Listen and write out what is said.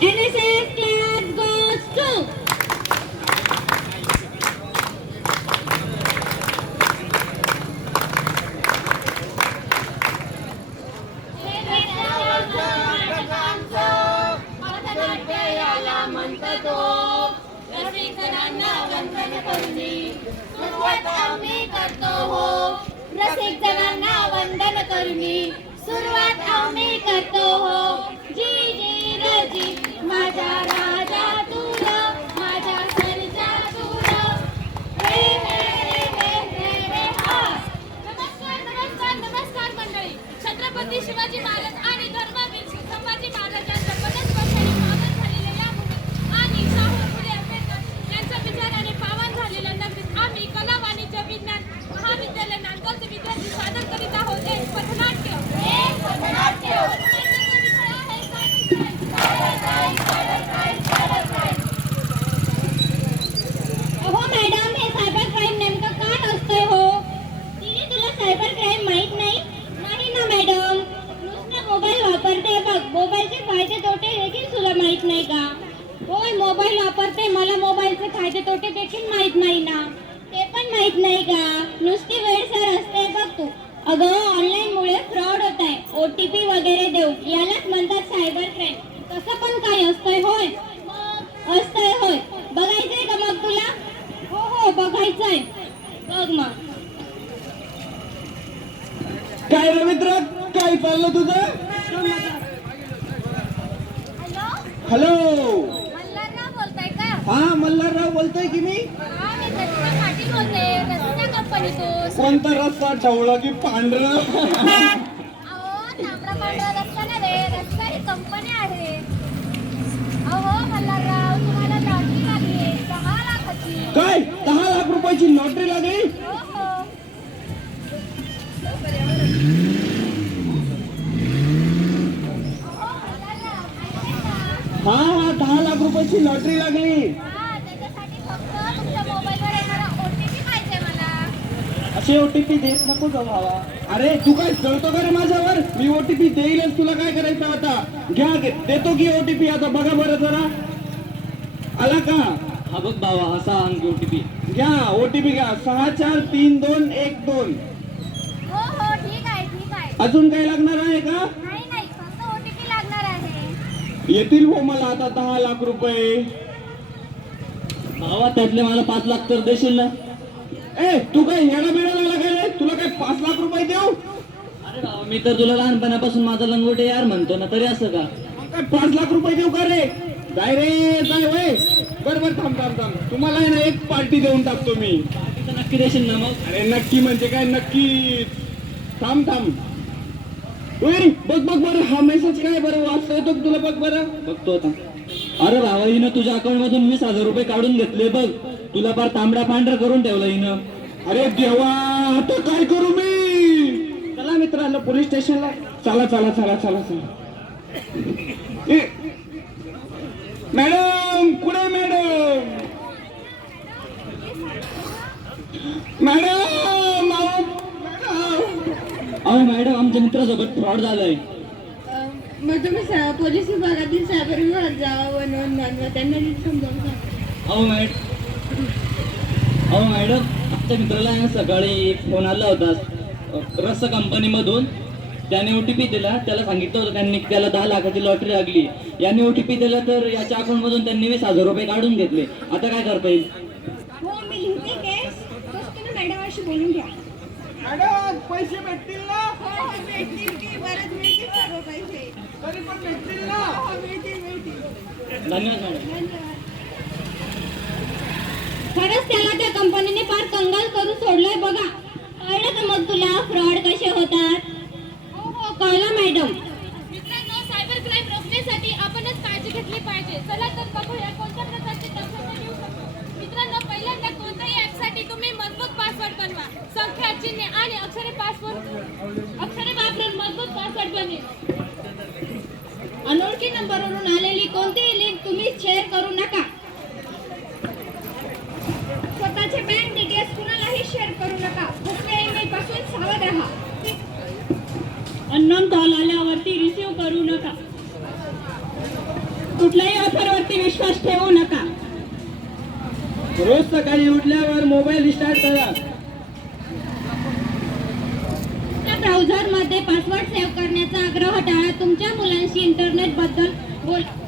NSS class goes to सुरुवात आम्ही करतो हो रसिक जणांना वंदन करुनी सुरुवात आम्ही करतो हो जी जी रजी माझ्या राजा तुला माझ्या सरजा तुला रे रे रे रे रे रे हा नमस्कार नमस्कार नमस्कार मंडळी छत्रपती शिवाजी महाराज आणि धर्मवीर संभाजी महाराजांच्या 50 वर्षांनी पावन झालेल्या या भूमीत आणि शाहू फुले आंबेडकर यांच्या विचाराने पावन झालेल्या नगरीत आम्ही कला वाणिज्य विज्ञान महाविद्यालय नांदगावचे विद्यार्थी सादर करीत आहोत एक पथनाट्य अहो मॅडम हे सायबर क्राईम नेमकं काय असतंय हो तिने तुला सायबर क्राईम माहित नाही नाही ना मॅडम नुसतं मोबाईल वापरते बघ मोबाईलचे फायदे तोटे देखील तुला माहित नाही का होय मोबाईल वापरते मला मोबाईलचे फायदे तोटे देखील माहित नाही ना ते पण माहित नाही का नुसती वेळसर असते बघ तू अगं ऑनलाईन मुळे फ्रॉड होत आहे OTP वगैरे देऊ यालाच म्हणतात सायबर क्राईम तसं पण काय असतंय होय असतंय होय बघायचंय का मग तुला हो हो बघायचंय बघ मग काय रवींद्र काय चाललं तुझं हॅलो हॅलो मल्हारराव बोलताय का हा मल्हारराव बोलतोय की मी हा मी रचना पाटील बोलते रचना कंपनीतून कोणता रस्ता ढवळा की पांढरा अहो तांबडा पांढरा रस्ता ना रे रस्ता ही कंपनी आहे अहो मल्हारराव तुम्हाला लॉटरी लागली 10 लाखाची काय 10 लाख रुपयाची लॉटरी लागली हो हो अहो मल्हारराव ऐकताय का हा 10 लाख रुपयाची लॉटरी लागली हा त्याच्यासाठी फक्त तुमच्या मोबाईलवर येणारा OTP पाहिजे मला असे OTP देत नको जाऊ भावा अरे तू काय चढतो का रे माझ्यावर मी OTP देईलच तुला काय करायचं आता घ्या देतो की OTP आता बघा बरं जरा आला का हा बघ बाबा असा अंक OTP घ्या OTP घ्या 643212 हो हो ठीक आहे अजून काही लागणार आहे का नाही नाही फक्त OTP लागणार आहे येतील हो मला आता 10 लाख रुपये बाबा त्यातले मला 5 लाख तर देशील ना ए तू काय येडा बिडा लागला काय रे तुला काय 5 लाख रुपये देऊ अरे बाबा मी तर तुला लहानपणापासून माझा लंगोटे यार म्हणतो ना तरी असं का मग काय 5 लाख रुपये देऊ का रे जाय रे जाय वय बरोबर थांब तुम्हाला आहे ना एक पार्टी देऊन टाकतो मी तर नक्की देशील ना मग अरे नक्की म्हणजे काय नक्की थांब ओय बघ बरं हा मेसेज काय बरं वाचता येतो का तुला बघ बरं बघतो आता अरे बाबा हिनं तुझ्या अकाउंट मधून 20,000 रुपये काढून घेतले बघ तुला फार तांबडा पांढरा करून ठेवला हिनं अरे देवा आता काय करू मी चला मित्रांनो पोलीस स्टेशनला चला ए, मॅडम कुठे मॅडम अहो मॅडम आमच्या मित्रासोबत फ्रॉड झालाय मग तुम्ही पोलीस विभागातील सायबर विभाग जावा नोंदवा त्यांना नीट समजावून सांगा अहो मॅडम आमच्या मित्राला आहे ना सकाळी एक फोन आला होता रस कंपनीमधून त्याने OTP दिला त्याला सांगितलं होतं त्यांनी त्याला 10 लाखाची लॉटरी लागली याने OTP दिला तर याच्या अकाउंट मधून त्यांनी 20,000 रुपये काढून घेतले आता काय करता येईल हो मी लिहिते केस तसं तुम्ही मॅडमाशी बोलून घ्या मॅडम पैसे भेटतील ना हो भेटतील की परत मिळतील सर्व पैसे तरी पण भेटतील ना हो मिळतील धन्यवाद मॅडम धन्यवाद खरंच त्याला त्या कंपनीने फार कंगाल करून सोडलंय बघा कळलं का मग तुला फ्रॉड कसे होतात हो हो कळलं मॅडम मित्रांनो सायबर क्राईम रोखण्यासाठी आपणच काळजी घेतली पाहिजे चला तर बघूया कोणत्या प्रकारचे तंत्र घेऊ शकतो मित्रांनो पहिल्यांदा कोणत्याही ॲपसाठी तुम्ही मजबूत पासवर्ड बनवा संख्या चिन्हे आणि अक्षरे वापरून मजबूत पासवर्ड बनेल अनोळखी नंबरवरून आलेली कोणतीही लिंक तुम्ही शेअर करू नका स्वतःचे बँक डिटेल्स कुणालाही शेअर करू नका दुसऱ्या ईमेल पासून सावध राहा अननोन कॉल आल्यावरती रिसीव्ह करू नका कुठल्याही ऑफरवरती विश्वास ठेवू नका. रोज सकाळी उठल्यावर मोबाईल स्टार्ट करा. ब्राउझर मध्ये पासवर्ड सेव्ह करण्याचा आग्रह टाळा. तुमच्या मुलांशी इंटरनेट बद्दल बोला.